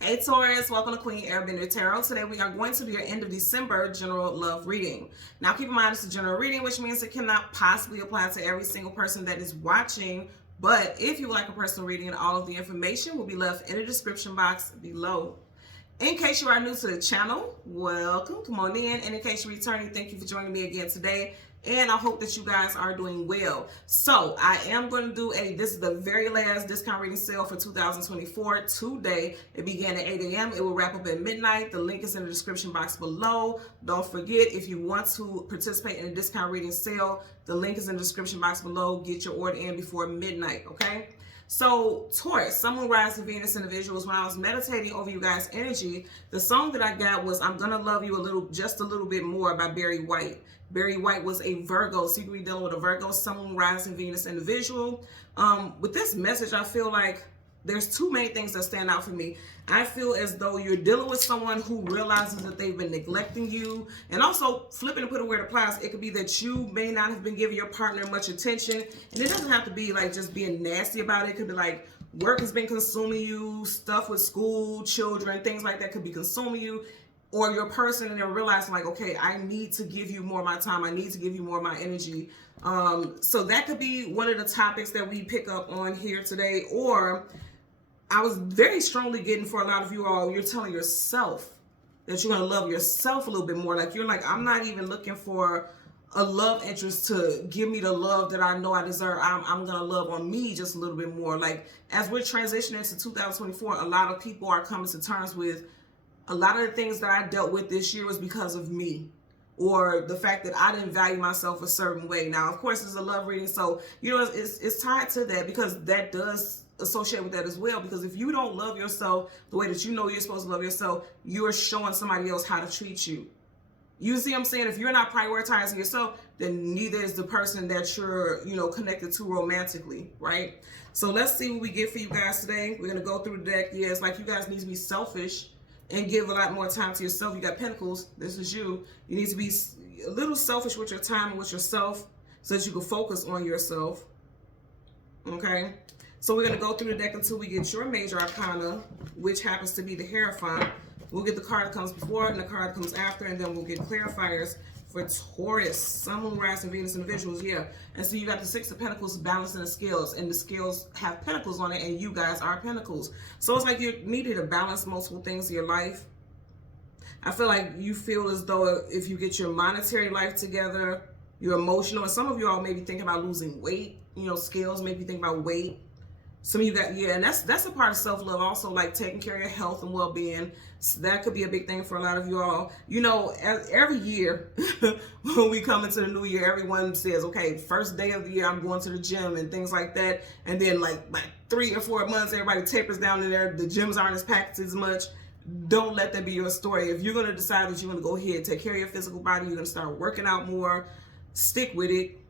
Hey Taurus, welcome to Queen Airbender Tarot. Today we are going to do your end of December general love reading. Now keep in mind it's a general reading, which means it cannot possibly apply to every single person that is watching. But if you would like a personal reading, all of the information will be left in the description box below. In case you are new to the channel, welcome, come on in. And in case you're returning, thank you for joining me again today. And I hope that you guys are doing well. So I am going to do this is the very last discount reading sale for 2024 today. It began at 8 a.m. It will wrap up at midnight. The link is in the description box below. Don't forget, if you want to participate in a discount reading sale, the link is in the description box below. Get your order in before midnight, okay? So Taurus, Sun, Moon, Rising, Venus individuals, when I was meditating over you guys' energy, the song that I got was I'm Gonna Love You Just a Little Bit More by Barry White. Barry White was a Virgo, secretly dealing with a Virgo, Sun, Moon, Rising, Venus individual. With this message, I feel like there's two main things that stand out for me. I feel as though you're dealing with someone who realizes that they've been neglecting you. And also, flipping and putting where it applies, it could be that you may not have been giving your partner much attention. And it doesn't have to be like just being nasty about it. It could be like work has been consuming you, stuff with school, children, things like that could be consuming you. Or your person, and they're realizing like, okay, I need to give you more of my time. I need to give you more of my energy. So that could be one of the topics that we pick up on here today. Or I was very strongly getting, for a lot of you all, you're telling yourself that you're going to love yourself a little bit more. Like, you're like, I'm not even looking for a love interest to give me the love that I know I deserve. I'm going to love on me just a little bit more. Like, as we're transitioning to 2024, a lot of people are coming to terms with a lot of the things that I dealt with this year was because of me, or the fact that I didn't value myself a certain way. Now, of course, it's a love reading, so, you know, it's tied to that, because that does associate with that as well. Because if you don't love yourself the way that you know you're supposed to love yourself, you're showing somebody else how to treat you. You see what I'm saying? If you're not prioritizing yourself, then neither is the person that you're, you know, connected to romantically, right? So let's see what we get for you guys today. We're going to go through the deck. Yeah, it's like you guys need to be selfish and give a lot more time to yourself. You got Pentacles. This is you. You need to be a little selfish with your time and with yourself so that you can focus on yourself. Okay? So we're going to go through the deck until we get your major arcana, which happens to be the Hierophant. We'll get the card that comes before and the card that comes after, and then we'll get clarifiers for Taurus, Sun, Moon, Rising, Venus individuals. Yeah. And so you got the Six of Pentacles balancing the scales, and the scales have pentacles on it, and you guys are pentacles. So it's like you needed to balance multiple things in your life. I feel like you feel as though if you get your monetary life together, your emotional, and some of you all may be thinking about losing weight. You know, scales make you think about weight. Some of you got, yeah, and that's a part of self-love also, like taking care of your health and well-being. So that could be a big thing for a lot of you all. You know, every year when we come into the new year, everyone says, okay, first day of the year, I'm going to the gym and things like that. And then like 3 or 4 months, everybody tapers down in there. The gyms aren't as packed as much. Don't let that be your story. If you're going to decide that you're going to go ahead, take care of your physical body, you're going to start working out more, stick with it.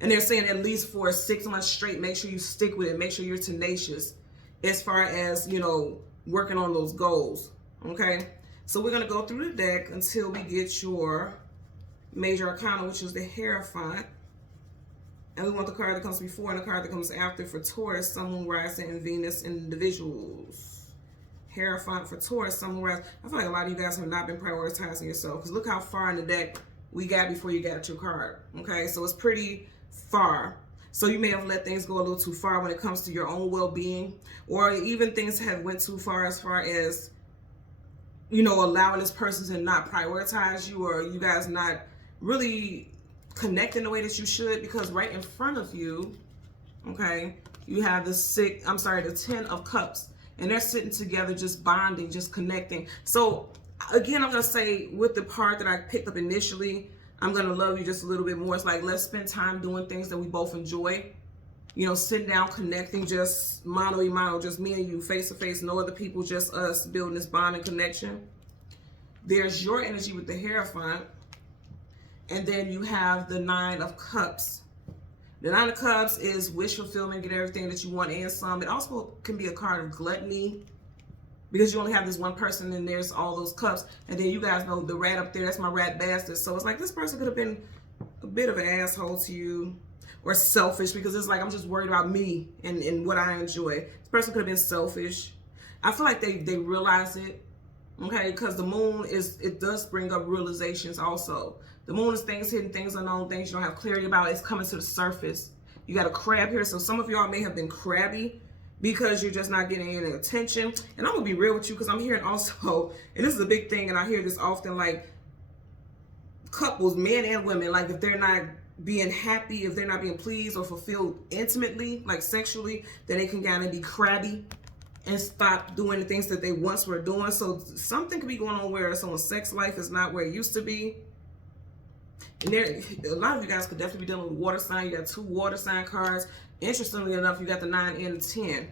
And they're saying at least for 6 months straight, make sure you stick with it. Make sure you're tenacious as far as, you know, working on those goals. Okay? So we're going to go through the deck until we get your major arcana, which is the Hierophant. And we want the card that comes before and the card that comes after for Taurus, Sun, Moon, Rising, and Venus individuals. Hierophant for Taurus, Sun, Moon, Rising. I feel like a lot of you guys have not been prioritizing yourself, because look how far in the deck we got before you got your card. Okay? So it's pretty far. So you may have let things go a little too far when it comes to your own well-being, or even things have went too far as you know, allowing this person to not prioritize you, or you guys not really connecting the way that you should, because right in front of you, okay, you have the 10 of Cups, and they're sitting together just bonding, just connecting. So again, I'm going to say with the part that I picked up initially, I'm going to love you just a little bit more. It's like, let's spend time doing things that we both enjoy. You know, sitting down, connecting, just mano y mano, just me and you, face to face, no other people, just us, building this bond and connection. There's your energy with the Hierophant. And then you have the 9 of Cups. The 9 of Cups is wish fulfillment, get everything that you want and some. It also can be a card of gluttony, because you only have this one person and there's all those cups. And then you guys know the rat up there, that's my rat bastard. So it's like this person could have been a bit of an asshole to you, or selfish, because it's like, I'm just worried about me and what I enjoy. This person could have been selfish. I feel like they realize it, okay, because the moon it does bring up realizations also. The moon is things hidden, things unknown, things you don't have clarity about. It's coming to the surface. You got a crab here, so some of y'all may have been crabby because you're just not getting any attention. And I'm gonna be real with you, because I'm hearing also, and this is a big thing, and I hear this often, like couples, men and women, like if they're not being happy, if they're not being pleased or fulfilled intimately, like sexually, then they can kind of be crabby and stop doing the things that they once were doing. So something could be going on where someone's sex life is not where it used to be. And there, a lot of you guys could definitely be dealing with water sign. You got 2 water sign cards. Interestingly enough, you got the 9 and the 10.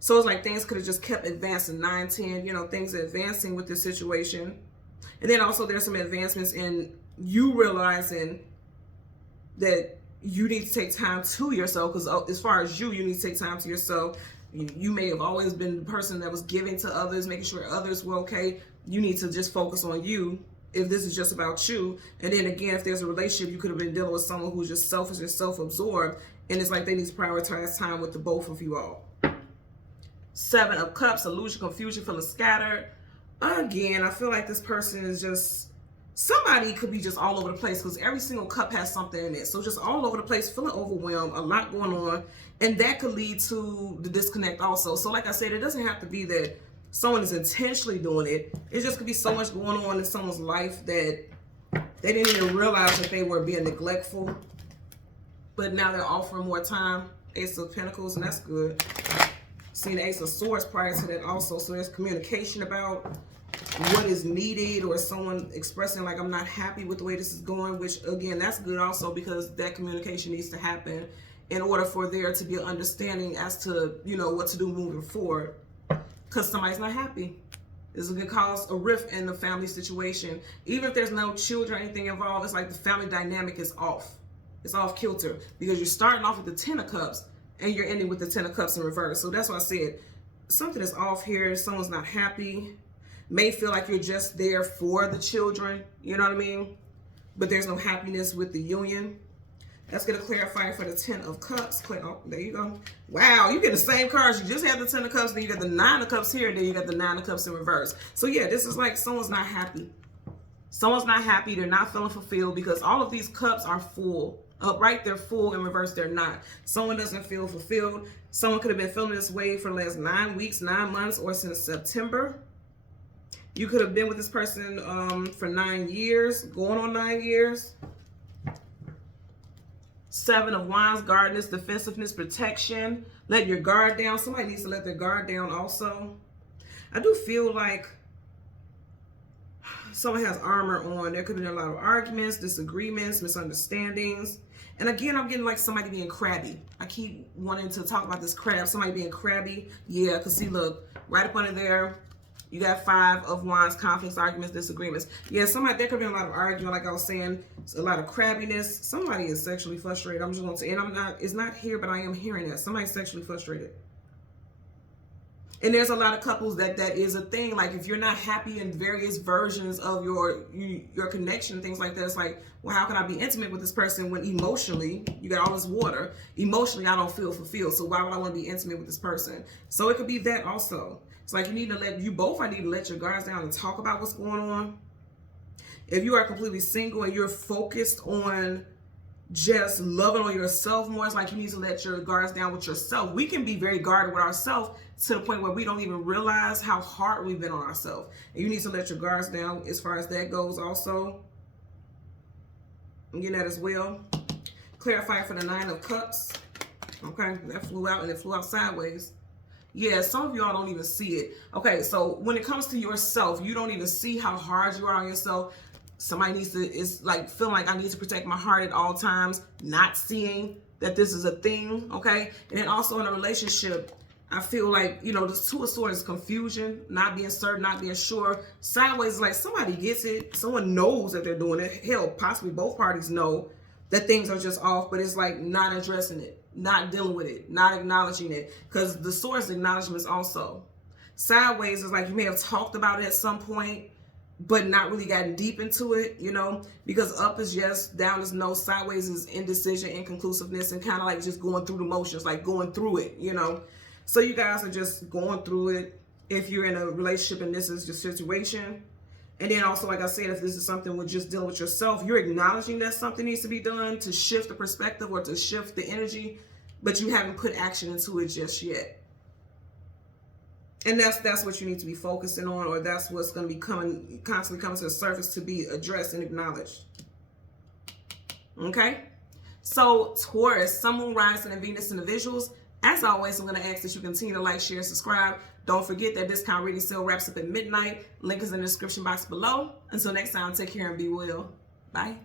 So it's like things could have just kept advancing. 9, 10, you know, things are advancing with this situation. And then also there's some advancements in you realizing that you need to take time to yourself, because as far as you need to take time to yourself. You may have always been the person that was giving to others, making sure others were okay. You need to just focus on you if this is just about you. And then again, if there's a relationship, you could have been dealing with someone who's just selfish and self-absorbed, and it's like they need to prioritize time with the both of you all. 7 of Cups, illusion, confusion, feeling scattered. Again, I feel like this person is just, somebody could be just all over the place, because every single cup has something in it. So just all over the place, feeling overwhelmed, a lot going on. And that could lead to the disconnect also. So like I said, it doesn't have to be that someone is intentionally doing it. It just could be so much going on in someone's life that they didn't even realize that they were being neglectful. But now they're offering more time. Ace of Pentacles, and that's good. Seeing the Ace of Swords prior to that also. So there's communication about what is needed, or someone expressing like, I'm not happy with the way this is going, which again, that's good also, because that communication needs to happen in order for there to be an understanding as to, you know, what to do moving forward, because somebody's not happy. This is going to cause a rift in the family situation. Even if there's no children or anything involved, it's like the family dynamic is off. It's off kilter, because you're starting off with the 10 of Cups and you're ending with the 10 of Cups in reverse. So that's why I said something is off here. Someone's not happy. May feel like you're just there for the children, you know what I mean? But there's no happiness with the union. That's going to clarify for the 10 of Cups. Oh, there you go. Wow, you get the same cards. You just have the 10 of Cups, then you got the 9 of Cups here, then you got the 9 of Cups in reverse. So yeah, this is like someone's not happy. Someone's not happy. They're not feeling fulfilled, because all of these cups are full. Upright, they're full. In reverse, they're not. Someone doesn't feel fulfilled. Someone could have been feeling this way for the last 9 weeks, 9 months, or since September. You could have been with this person for 9 years, going on 9 years. 7 of Wands, guardedness, defensiveness, protection. Let your guard down. Somebody needs to let their guard down also. I do feel like someone has armor on. There could have been a lot of arguments, disagreements, misunderstandings. And again, I'm getting like somebody being crabby. I keep wanting to talk about this crab. Somebody being crabby. Yeah, because see, look, right up under there, you got 5 of Wands, conflicts, arguments, disagreements. Yeah, somebody, there could be a lot of arguing, like I was saying, a lot of crabbiness. Somebody is sexually frustrated. I'm just going to say, and I'm not, it's not here, but I am hearing that. Somebody's sexually frustrated. And there's a lot of couples that is a thing. Like if you're not happy in various versions of your connection, things like that, it's like, well, how can I be intimate with this person when emotionally, you got all this water, emotionally I don't feel fulfilled. So why would I want to be intimate with this person? So it could be that also. It's like you both need to let your guards down and talk about what's going on. If you are completely single and you're focused on just loving on yourself more, it's like you need to let your guards down with yourself. We can be very guarded with ourselves to the point where we don't even realize how hard we've been on ourselves. And you need to let your guards down as far as that goes also. I'm getting that as well. Clarifying for the 9 of Cups. Okay, that flew out and it flew out sideways. Yeah, some of y'all don't even see it. Okay, so when it comes to yourself, you don't even see how hard you are on yourself. Somebody needs to, it's like feeling like I need to protect my heart at all times, not seeing that this is a thing, okay? And then also in a relationship, I feel like, you know, the 2 of Swords is confusion, not being certain, not being sure. Sideways is like somebody gets it. Someone knows that they're doing it. Hell, possibly both parties know that things are just off, but it's like not addressing it, not dealing with it, not acknowledging it. Because the Swords acknowledgments also. Sideways is like you may have talked about it at some point, but not really gotten deep into it, you know, because up is yes, down is no, sideways is indecision, inconclusiveness, and kind of like just going through the motions, like going through it, you know. So you guys are just going through it if you're in a relationship and this is your situation. And then also, like I said, if this is something with just dealing with yourself, you're acknowledging that something needs to be done to shift the perspective or to shift the energy, but you haven't put action into it just yet. And that's what you need to be focusing on, or that's what's going to be constantly coming to the surface to be addressed and acknowledged. Okay? So, Taurus, Sun, Moon, Rising, and Venus individuals, as always, I'm going to ask that you continue to like, share, subscribe. Don't forget that discount reading sale wraps up at midnight. Link is in the description box below. Until next time, take care and be well. Bye.